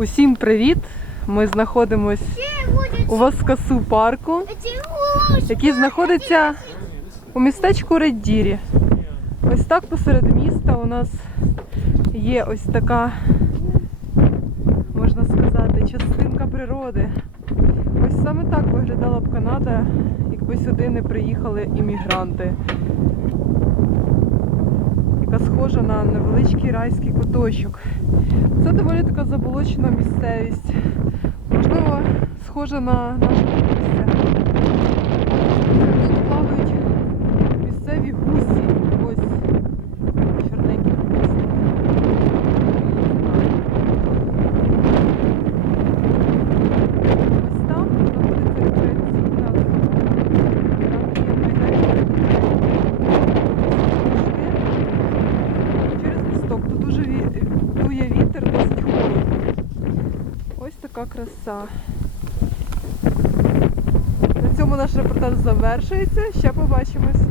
Усім привіт! Ми знаходимось у Воскасу парку, який знаходиться у містечку Реддірі. Ось так посеред міста у нас є ось така, можна сказати, частинка природи. Ось саме так виглядала б Канада, якби сюди не приїхали іммігранти. Яка схожа на невеличкий райський куточок. Це доволі така заболочена місцевість. Можливо, схожа на наше Така краса. На цьому наш репортаж завершується. Ще побачимось.